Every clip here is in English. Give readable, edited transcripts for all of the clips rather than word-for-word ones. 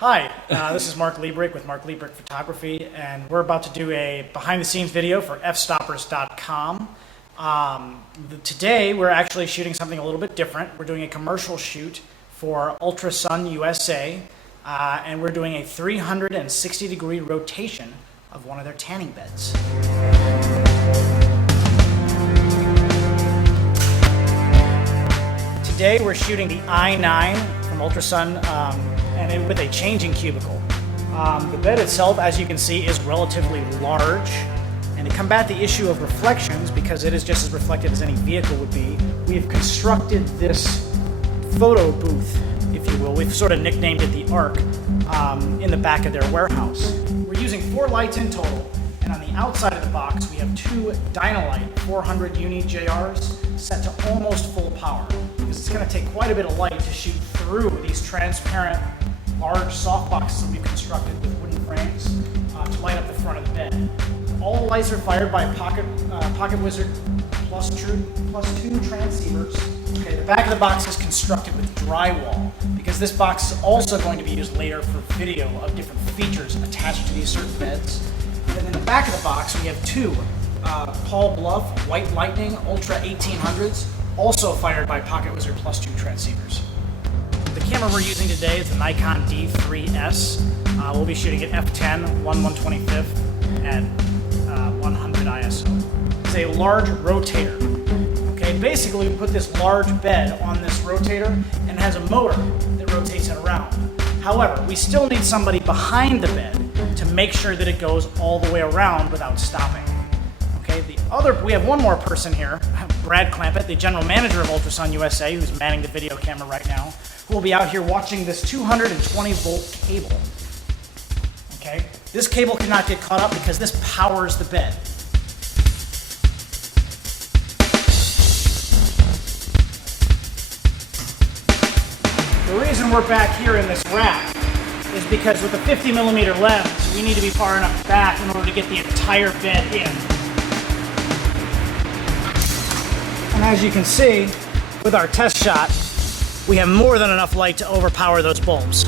Hi, this is Marc Lebryk with Marc Lebryk Photography, and we're about to do a behind-the-scenes video for fstoppers.com. Today, we're actually shooting something a little bit different. We're doing a commercial shoot for Ultrasun USA, and we're doing a 360-degree rotation of one of their tanning beds. Today, we're shooting the i9 from Ultrasun, and with a changing cubicle. The bed itself, as you can see, is relatively large, and to combat the issue of reflections, because it is just as reflective as any vehicle would be, we have constructed this photo booth, if you will. We've sort of nicknamed it the Arc, in the back of their warehouse. We're using 4 lights in total, and on the outside of the box we have 2 Dynalite 400 uni JRs set to almost full power, because it's going to take quite a bit of light to shoot through these transparent large soft boxes that we've constructed with wooden frames to light up the front of the bed. All the lights are fired by Pocket Wizard plus 2 transceivers. Okay, the back of the box is constructed with drywall, because this box is also going to be used later for video of different features attached to these certain beds. And in the back of the box we have 2 Paul Bluff White Lightning Ultra 1800s, also fired by Pocket Wizard plus 2 transceivers. The camera we're using today is the Nikon D3S. We'll be shooting at f10, 1/125th, at 100 ISO. It's a large rotator. Okay, basically we put this large bed on this rotator, and it has a motor that rotates it around. However, we still need somebody behind the bed to make sure that it goes all the way around without stopping. Okay, we have one more person here, Brad Clampett, the general manager of Ultrasun USA, who's manning the video camera right now, who will be out here watching this 220 volt cable. Okay, this cable cannot get caught up because this powers the bed. The reason we're back here in this rack is because with a 50mm lens, we need to be far enough back in order to get the entire bed in. And as you can see, with our test shot, we have more than enough light to overpower those bulbs.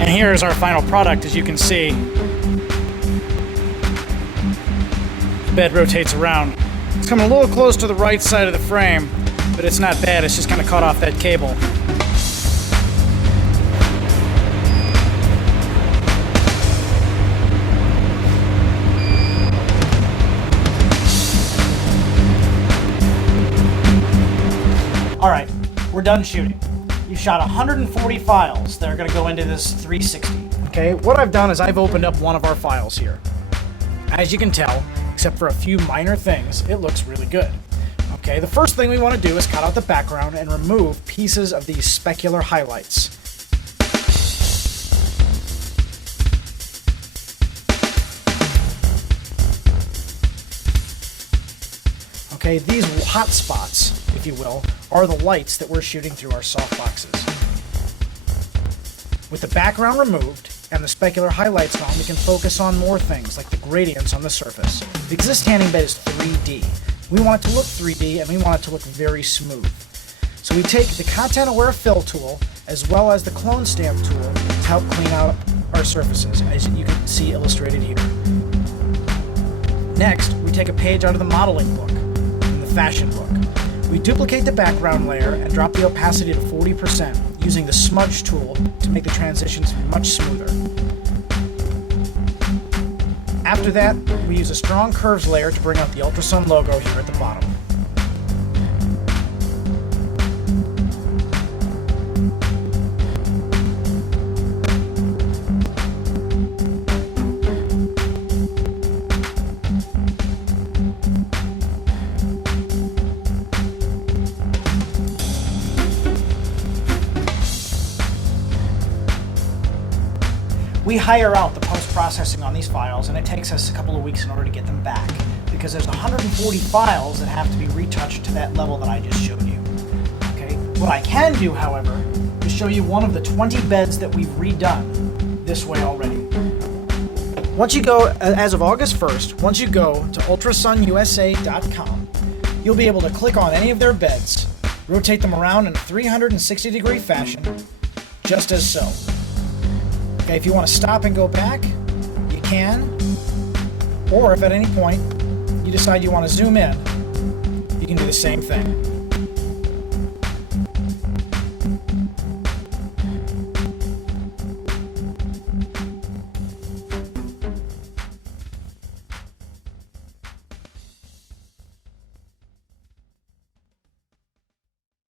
And here's our final product. As you can see, the bed rotates around. It's coming a little close to the right side of the frame, but it's not bad. It's just kind of caught off that cable. All right, we're done shooting. You shot 140 files that are going to go into this 360. Okay, what I've done is I've opened up one of our files here. As you can tell, except for a few minor things, it looks really good. Okay, the first thing we want to do is cut out the background and remove pieces of these specular highlights. Okay, these hot spots, if you will, are the lights that we're shooting through our softboxes. With the background removed and the specular highlights gone, we can focus on more things like the gradients on the surface. Because this tanning bed is 3D. We want it to look 3D, and we want it to look very smooth. So we take the content-aware fill tool as well as the clone stamp tool to help clean out our surfaces, as you can see illustrated here. Next, we take a page out of the modeling book, in the fashion book. We duplicate the background layer and drop the opacity to 40% using the smudge tool to make the transitions much smoother. After that, we use a strong curves layer to bring out the Ultrasun logo here at the bottom. We hire out the post-processing on these files, and it takes us a couple of weeks in order to get them back, because there's 140 files that have to be retouched to that level that I just showed you. Okay. What I can do, however, is show you one of the 20 beds that we've redone this way already. Once you go, as of August 1st, once you go to ultrasunusa.com, you'll be able to click on any of their beds, rotate them around in a 360-degree fashion, just as so. Okay, if you want to stop and go back, you can. Or if at any point you decide you want to zoom in, you can do the same thing.